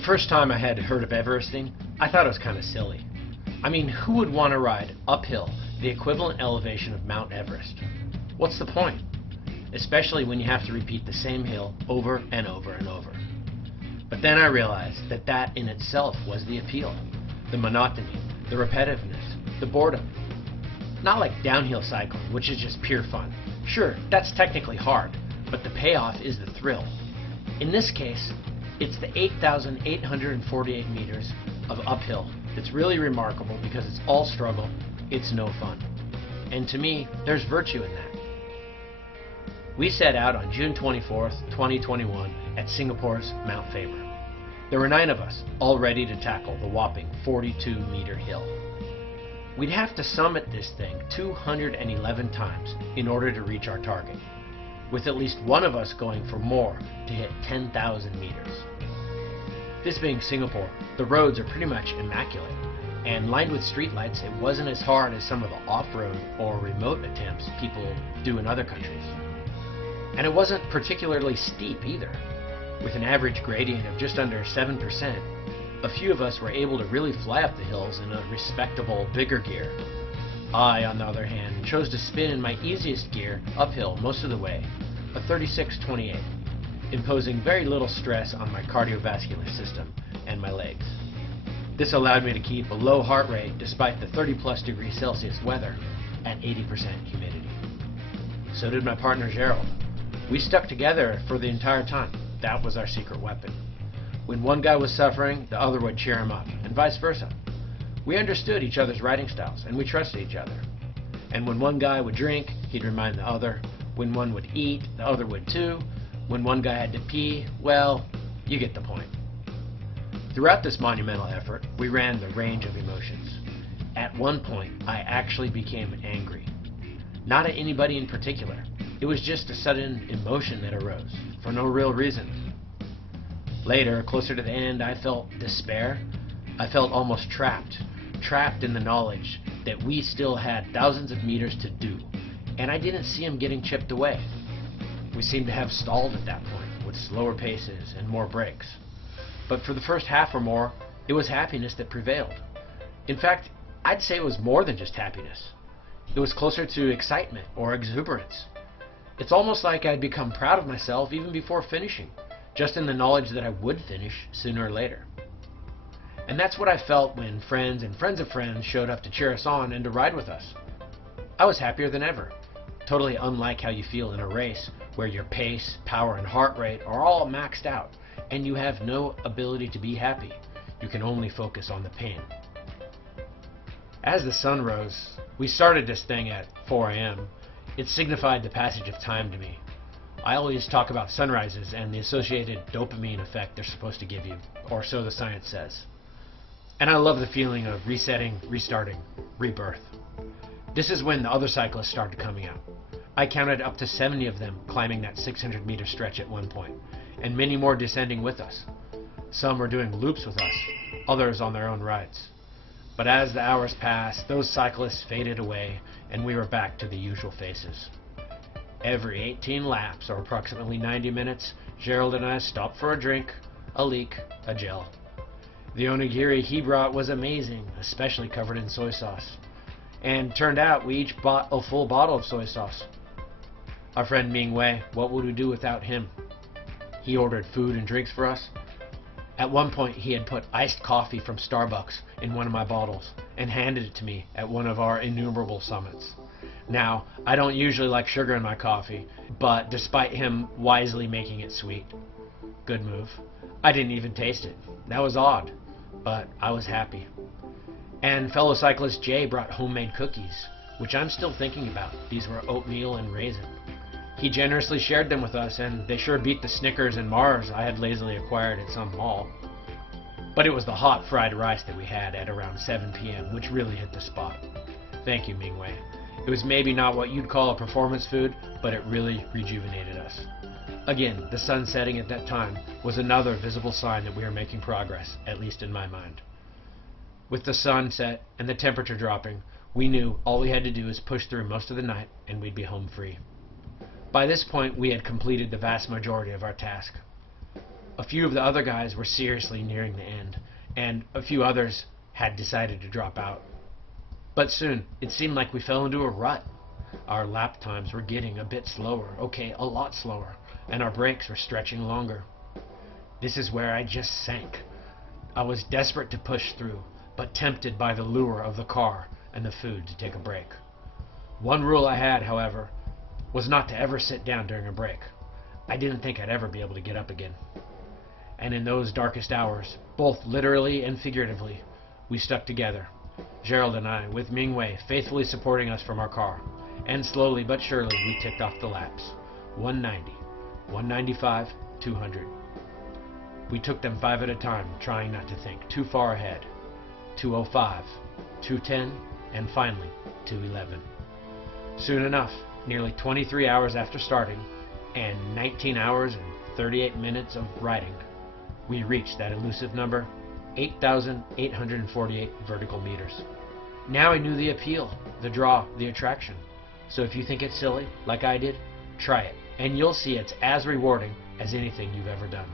The first time I had heard of Everesting, I thought it was kind of silly. I mean, who would want to ride uphill the equivalent elevation of Mount Everest? What's the point? Especially when you have to repeat the same hill over and over and over. But then I realized that that in itself was the appeal. The monotony, the repetitiveness, the boredom. Not like downhill cycling, which is just pure fun. Sure, that's technically hard, but the payoff is the thrill. In this case, it's the 8,848 meters of uphill. It's really remarkable because it's all struggle, it's no fun. And to me, there's virtue in that. We set out on June 24th, 2021 at Singapore's Mount Faber. There were 9 of us, all ready to tackle the whopping 42-meter hill. We'd have to summit this thing 211 times in order to reach our target, with at least one of us going for more to hit 10,000 meters. This being Singapore, the roads are pretty much immaculate, and lined with streetlights, it wasn't as hard as some of the off-road or remote attempts people do in other countries. And it wasn't particularly steep either. With an average gradient of just under 7%, a few of us were able to really fly up the hills in a respectable, bigger gear. I, on the other hand, chose to spin in my easiest gear uphill most of the way, a 3628, imposing very little stress on my cardiovascular system and my legs. This allowed me to keep a low heart rate despite the 30+ degrees Celsius weather at 80% humidity. So did my partner Gerald. We stuck together for the entire time. That was our secret weapon. When one guy was suffering, the other would cheer him up, and vice versa. We understood each other's riding styles, and we trusted each other. And when one guy would drink, he'd remind the other. When one would eat, the other would too. When one guy had to pee, well, you get the point. Throughout this monumental effort, we ran the range of emotions. At one point, I actually became angry. Not at anybody in particular. It was just a sudden emotion that arose, for no real reason. Later, closer to the end, I felt despair. I felt almost trapped in the knowledge that we still had thousands of meters to do, and I didn't see them getting chipped away. We seemed to have stalled at that point, with slower paces and more breaks. But for the first half or more, it was happiness that prevailed. In fact, I'd say it was more than just happiness. It was closer to excitement or exuberance. It's almost like I'd become proud of myself even before finishing, just in the knowledge that I would finish sooner or later. And that's what I felt when friends and friends of friends showed up to cheer us on and to ride with us. I was happier than ever, totally unlike how you feel in a race where your pace, power, and heart rate are all maxed out, and you have no ability to be happy. You can only focus on the pain. As the sun rose, we started this thing at 4 a.m. It signified the passage of time to me. I always talk about sunrises and the associated dopamine effect they're supposed to give you, or so the science says. And I love the feeling of resetting, restarting, rebirth. This is when the other cyclists started coming out. I counted up to 70 of them climbing that 600-meter stretch at one point, and many more descending with us. Some were doing loops with us, others on their own rides. But as the hours passed, those cyclists faded away, and we were back to the usual faces. Every 18 laps, or approximately 90 minutes, Gerald and I stopped for a drink, a leak, a gel. The onigiri he brought was amazing, especially covered in soy sauce. And turned out we each bought a full bottle of soy sauce. Our friend Ming Wei, what would we do without him? He ordered food and drinks for us. At one point, he had put iced coffee from Starbucks in one of my bottles and handed it to me at one of our innumerable summits. Now, I don't usually like sugar in my coffee, but despite him wisely making it sweet, good move. I didn't even taste it. That was odd, but I was happy. And fellow cyclist Jay brought homemade cookies, which I'm still thinking about. These were oatmeal and raisin. He generously shared them with us, and they sure beat the Snickers and Mars I had lazily acquired at some mall. But it was the hot fried rice that we had at around 7 p.m. which really hit the spot. Thank you, Mingwei. It was maybe not what you'd call a performance food, but it really rejuvenated us. Again, the sun setting at that time was another visible sign that we were making progress, at least in my mind. With the sun set and the temperature dropping, we knew all we had to do was push through most of the night and we'd be home free. By this point, we had completed the vast majority of our task. A few of the other guys were seriously nearing the end, and a few others had decided to drop out. But soon, it seemed like we fell into a rut. Our lap times were getting a bit slower, okay, a lot slower, and our breaks were stretching longer. This is where I just sank. I was desperate to push through, but tempted by the lure of the car and the food to take a break. One rule I had, however, was not to ever sit down during a break. I didn't think I'd ever be able to get up again. And in those darkest hours, both literally and figuratively, we stuck together, Gerald and I, with Mingwei faithfully supporting us from our car. And slowly but surely we ticked off the laps. 190, 195, 200. We took them 5 at a time, trying not to think too far ahead. 205, 210, and finally 211. Soon enough, nearly 23 hours after starting, and 19 hours and 38 minutes of riding, we reached that elusive number, 8,848 vertical meters. Now I knew the appeal, the draw, the attraction. So if you think it's silly, like I did, try it, and you'll see it's as rewarding as anything you've ever done.